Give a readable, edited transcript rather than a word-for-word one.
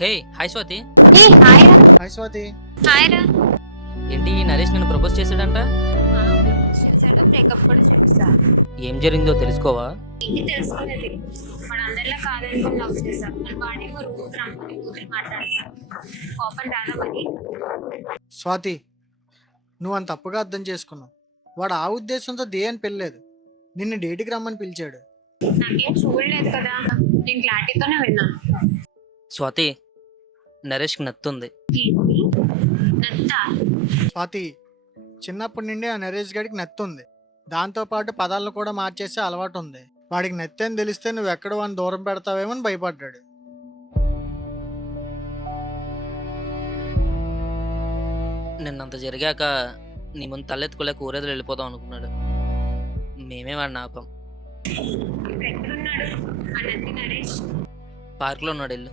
హే hi Swathi. ఏ hi రా. Hi Swathi. Hi రా. ఏంటి ఈ నరేష్ నిన్ను ప్రపోజ్ చేశాడంట? చేశాడు, బ్రేకప్ కూడా చేస్తా. ఏం జరిగిందో తెలుసుకోవా? ఏంటి తెలుసుకునేది? వాడు అందరిలా కాదనుకుని లవ్ చేశా. మరి వాడేమో రోజు రమ్మని కూతురు మాట్లాడతా. కోపం రాదా మరి? స్వాతి, నువ్వు అంత తప్పుగా అర్థం చేసుకున్నావు. వాడు ఆ ఉద్దేశంతో దేని పెళ్ళలేదు, నిన్ను డేటికి రమ్మని పిలిచాడు. నాకేం చూడలేదు కదా, నేను క్లారిటీతోనే విన్నాను. స్వాతి, నరేష్కి నత్తుంది. ఏంటి నత్తా? స్వాతి, చిన్నప్పటి నుండి ఆ నరేష్ గడికి నత్తుంది. దాంతోపాటు పదాలను కూడా మార్చేసే అలవాటు ఉంది. వాడికి నత్తి అని తెలిస్తే నువ్వు ఎక్కడ వాడిని దూరం పెడతావేమో అని భయపడ్డాడు. నిన్నంత జరిగాక నీ ముందు తలెత్తుకోలేక ఊరేదులు వెళ్ళిపోదాం అనుకున్నాడు. మేమే వాడిని ఆపాం. ఇప్పుడు ఎక్కడున్నాడు ఆ నత్తి నరేష్? పార్క్లో ఉన్నాడు. వెళ్ళు.